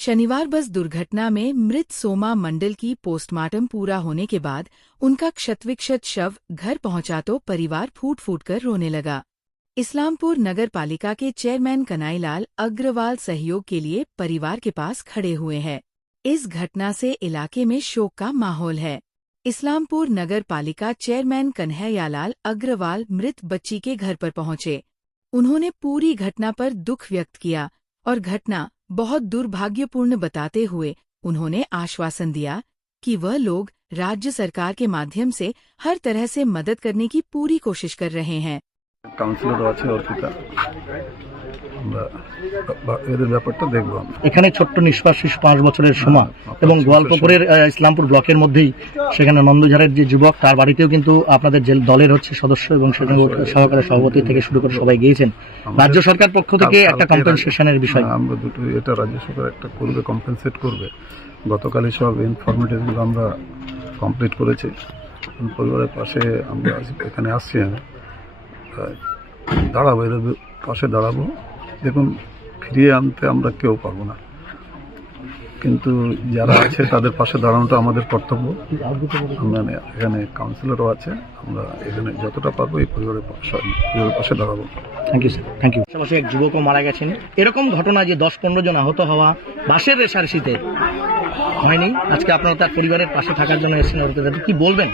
शनिवार बस दुर्घटना में मृत सोमा मंडल की पोस्टमार्टम पूरा होने के बाद उनका क्षतविक्षत शव घर पहुंचा तो परिवार फूट फूट कर रोने लगा। इस्लामपुर नगर पालिका के चेयरमैन कन्हैयालाल अग्रवाल सहयोग के लिए परिवार के पास खड़े हुए हैं। इस घटना से इलाके में शोक का माहौल है। इस्लामपुर नगर पालिका चेयरमैन कन्हैयालाल अग्रवाल मृत बच्ची के घर पर पहुंचे। उन्होंने पूरी घटना पर दुख व्यक्त किया और घटना बहुत दुर्भाग्यपूर्ण बताते हुए उन्होंने आश्वासन दिया कि वह लोग राज्य सरकार के माध्यम से हर तरह से मदद करने की पूरी कोशिश कर रहे हैं। কাউন্সিলর আছে অর্পিতা, আমরা এদের ব্যাপারটা দেখব। এখানে ছোট্ট নিষ্পাপ শিশু 5 বছরের সোমা এবং গোয়ালপুকুরের ইসলামপুর ব্লকের মধ্যেই সেখানে নন্দঝাড়ের যে যুবক তার বাড়িতেও কিন্তু আপনাদের যে দলের হচ্ছে সদস্য এবং সেখানে সহকারী সভাপতি থেকে শুরু করে সবাই গিয়েছেন। রাজ্য সরকার পক্ষ থেকে একটা কম্পেনসেশনের বিষয় আমরা দুটো এটা রাজ্য সরকার একটা করবে, কম্পেনসেট করবে। গতকালই সব ইনফরমেটিভগুলো আমরা কমপ্লিট করেছি। পরিবারের পাশে আমরা এখানে আসছি, দাঁড়াবো, এদের পাশে দাঁড়াবো। দেখুন, ফিরিয়ে আনতে আমরা কেউ পারবো না, কিন্তু যারা আছে তাদের পাশে দাঁড়ানোটা আমাদের কর্তব্য। আমরা এখানে কাউন্সিলরও আছে, আমরা এখানে যতটা পারবো এই পরিবারের পাশে দাঁড়াবো। Thank you sir, thank you. পাশাপাশি এক যুবকও মারা গেছেন। এরকম ঘটনা যে 10-15 জন আহত হওয়া বাসের রেশারেশিতে হয়নি, আজকে আপনারা তার পরিবারের পাশে থাকার জন্য এসেছেন, কি বলবেন?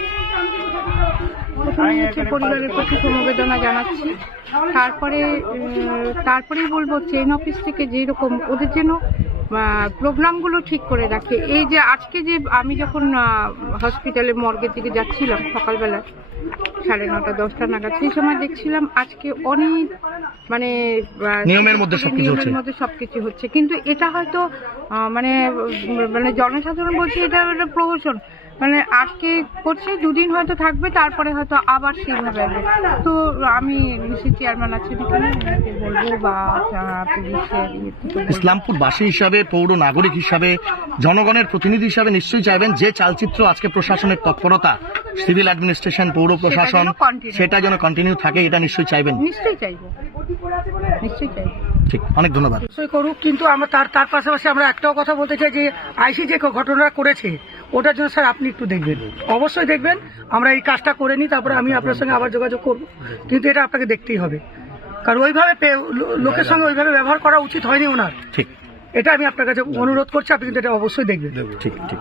পরিবারের প্রতি সমবেদনা জানাচ্ছি। তারপরেই বলবো চেইন অফিস থেকে যেরকম ওদের যেন প্রোগ্রামগুলো ঠিক করে রাখে। এই যে আজকে যে আমি যখন হসপিটালে মর্গের দিকে যাচ্ছিলাম সকালবেলা 9:30-10টা নাগাদ, সেই সময় দেখছিলাম আজকে অনেক নিয়মের মধ্যে সবকিছু হচ্ছে, কিন্তু এটা হয়তো মানে জনসাধারণ বলছে এটা একটা প্রহসন, আজকে করছে, 2 দিন হয়তো থাকবে, তারপরে হয়তো আবার সেইভাবে আসবে। তো আমি চেয়ারম্যান আছেন এখানে বলবো বা পুলিশের ইসলামপুর বাসী হিসাবে, পৌর নাগরিক হিসাবে, জনগণের প্রতিনিধি হিসাবে নিশ্চয়ই চাইবেন যে চালচিত্র আজকে প্রশাসনের তৎপরতা, সিভিল অ্যাডমিনিস্ট্রেশন, পৌর প্রশাসন, সেটা যেন কন্টিনিউ থাকে, এটা নিশ্চয়ই চাইবেন। নিশ্চয়ই চাইবো। ঠিক, অনেক ধন্যবাদ। নিশ্চয়ই করুক, কিন্তু আমরা তার পাশাপাশি আমরা একটাও কথা বলতে চাই যে আইসি যে ঘটনা করেছে ওটার জন্য স্যার আপনি একটু দেখবেন, অবশ্যই দেখবেন। আমরা এই কাজটা করে নিই, তারপরে আমি আপনার সঙ্গে আবার যোগাযোগ করব, কিন্তু এটা আপনাকে দেখতেই হবে, কারণ ওইভাবে লোকের সঙ্গে ওইভাবে ব্যবহার করা উচিত হয়নি ওনার। ঠিক, এটা আমি আপনার কাছে অনুরোধ করছি, আপনি কিন্তু এটা অবশ্যই দেখবেন। ঠিক ঠিক।